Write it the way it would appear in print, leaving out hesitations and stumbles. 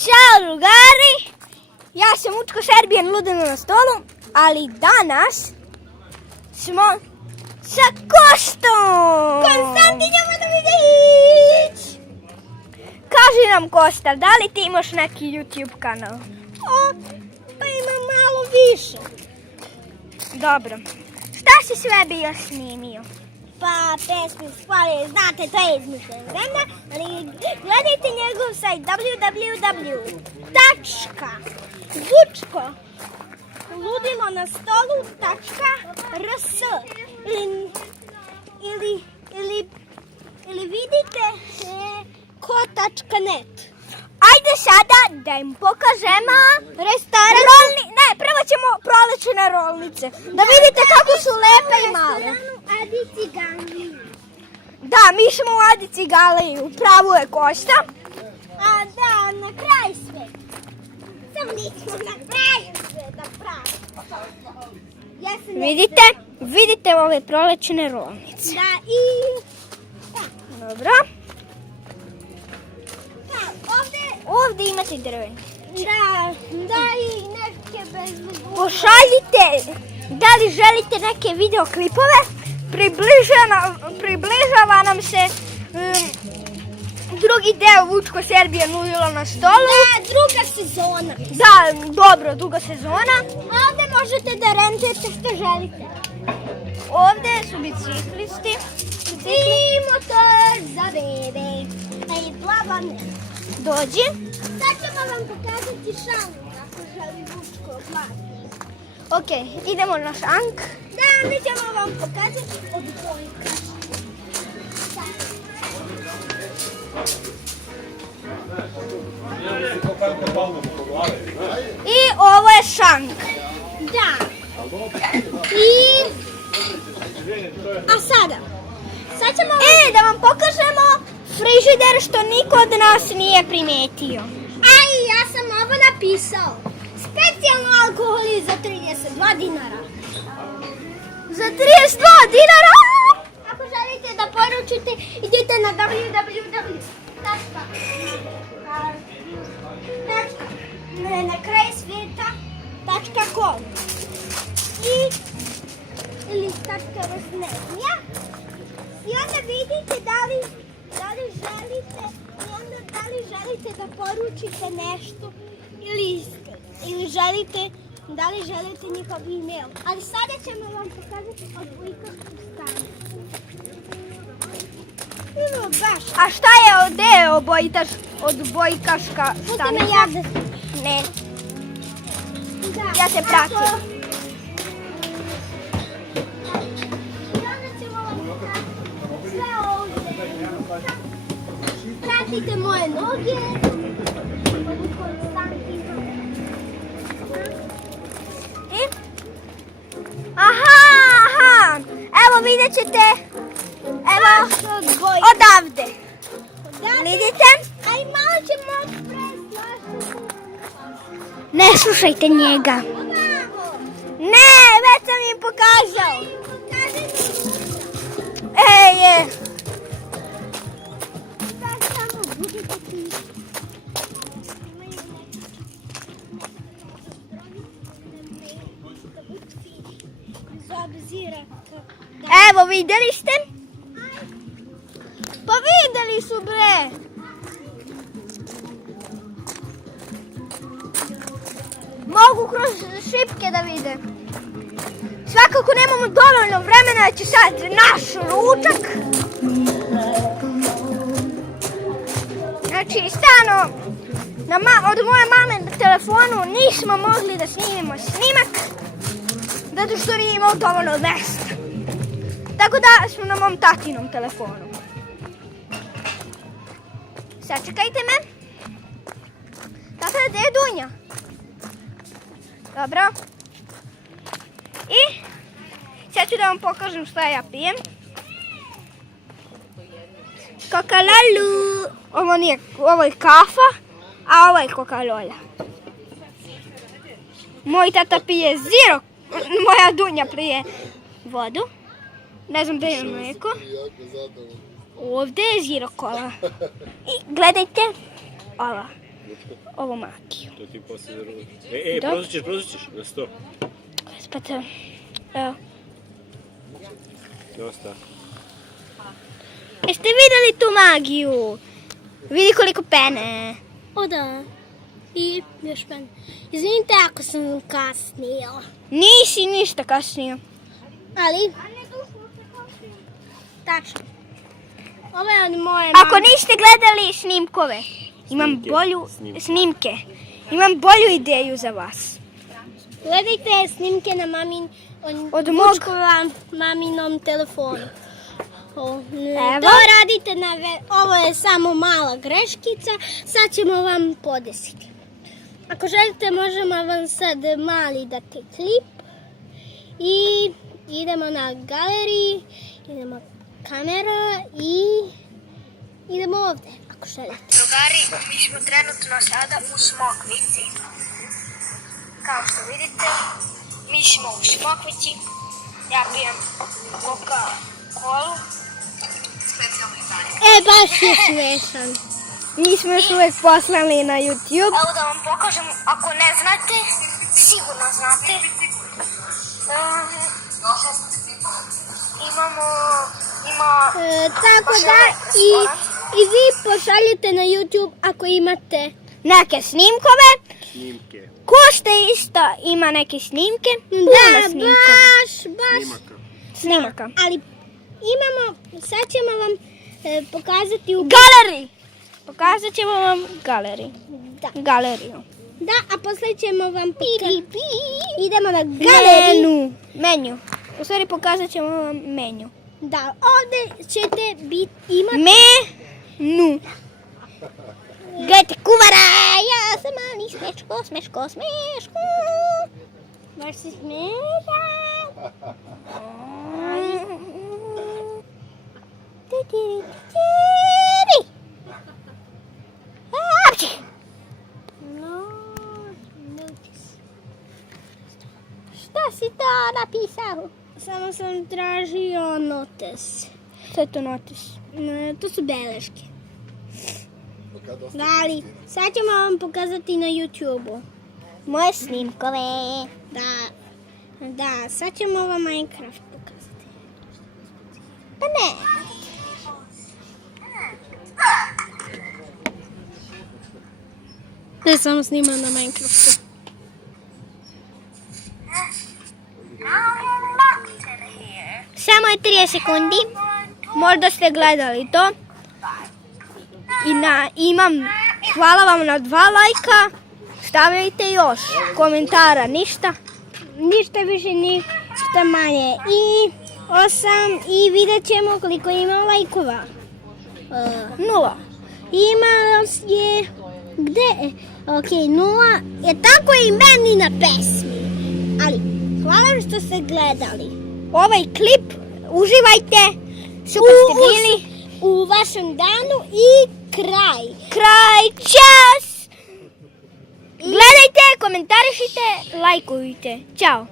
Ćao drugari, ja sam Učko Serbijan Ludeno na stolu, ali danas smo sa Kostom! Konstantin Jovanović! Kaži nam Kosta, da li ti imaš neki YouTube kanal? Pa ima malo više. Dobro. Šta si sve bio snimio? Pa pesme, spale, znate, to je izmišljeno vremena, ali gledajte njegov sajt www.ludilonastolu.rs ili vidite ko.net. Ajde sada da im pokažemo restoran. Prvo ćemo prolećene rolnice. Da vidite kako su lepe i male. Adi Ciganliju. Da, mi smo u Adi Ciganliju. Pravo je Kosta. A da, na kraj sveta. Samo nismo na kraju sveta, pravo. Vidite ove prolećene rolnice. Da, i... Dobro. Ovdje imate drvenje. Da i neke bezbednosti. Pošaljite da li želite neke videoklipove. Približava nam se drugi deo Vučko Serbijan Ludilo na stolu. Da, druga sezona. Da, dobro, druga sezona. Ovdje možete da rentujete što želite. Ovdje su biciklisti. I motor za bebe. I plavane. Dođi. Sad ćemo vam pokazati šank ako želi Vučko gledati. Ok, idemo na šank. Da, onda ćemo vam pokazati odbojka. I ovo je šank. Da. A sada ćemo vam... Da vam pokažemo frižider što niko od nas nije primetio. Aj, ja sam ovo napisao. Specijalno alkoholi za 32 dinara. Za 32 dinara? Ako želite da poručite, idite na www.nakrajsveta.com ili .rs.net. I onda vidite da li želite da poručite nešto ili da li želite njihov e-mail. Ali sada ćemo vam pokazati odbojkašku stanicu. Ima baš. A šta je ovdje odbojkaška stanica? Ne. Ja te pratim. I onda ćemo vam pokazati sve ovdje. Pratite moje noge. Aha. Evo vidjet ćete. Evo odavde. Vidite? A i malo ćemo preslušati. Ne slušajte njega. Ne, već sam im pokazao. Je. Evo, vidjeli ste? Pa vidjeli su, bre. Mogu kroz šipke da vide. Svakako nemamo dovoljno vremena, će sad naš ručak. Znači, stano, od moje mame na telefonu nismo mogli da snimimo snimak, zato što nije imao dovoljno mesta. Tako da smo na mom tatinom telefonu. Sačekajte me. Tata, gdje je Dunja? Dobro. I sad ću da vam pokažem šta ja pijem. Coca-Cola. Ovo je kafa, a ovo je Coca-Cola. Moj tata pije zero. Moja Dunja pije vodu. Ne znam da je mlijeko. Ovdje je zero kola. I gledajte ova. ovo magiju. To ti poslije zaruči. Dobro. Prozit ćeš na 100. Gospode, evo. Dosta. Jeste vidjeli tu magiju? Vidi koliko pene. O da. I još pen. Izvinite ako sam kasnila. Nisi ništa kasnije. Ali... Tačno. Ovo je od moje Ako niste gledali snimkove, imam snimke. Imam bolju ideju za vas. Gledajte snimke na Od mog maminom telefonu. Evo. To radite ovo je samo mala greškica, sad ćemo vam podesiti. Ako želite možemo vam sad mali dati klip i idemo na galeriji, idemo kamera i idemo ovdje ako želite. Drugari, mi smo trenutno sada u Smokvici. Kao što vidite, mi smo u Smokvici. Ja pijem Coca-Colu. Baš je smešan. Mi smo još uvijek poslali na YouTube. Evo da vam pokažem, ako ne znate, sigurno znate. Tako da i vi pošaljite na YouTube ako imate Neke snimkove. Snimke. Košte isto ima neke snimke. Puno snimkova. baš. Snimaka. Ali imamo, sad ćemo vam pokazati u Galeriji. Pokazat ćemo vam galeriju. Da, a poslije ćemo vam idemo na galeriju. Menju. U stvari pokazat ćemo vam menju. Da, ovdje ćete imati Menu. Gledajte kuvara. Ja sam mali smeško. Baš si smešan. Šta si to napisao? Samo sam tražio notes. Šta je to notis? To su beleške. Ali sad ćemo vam pokazati na YouTube-u. Moje snimkove. Da, sad ćemo vam Minecraft pokazati. Pa ne. Ne, samo snimam na Minecraftu. Samo je 30 sekundi. Možda ste gledali to. Hvala vam na 2 lajka. Stavljajte još komentara. Ništa više, ništa manje. I 8 i vidjet ćemo koliko ima lajkova. 0. Ima je... Gde? Ok, 0 je tako i meni na pesmi. Ali, hvala što ste gledali. Ovaj klip uživajte. Super ste bili. U vašem danu i Kraj čas. Gledajte, komentarišite, lajkujte. Ćao.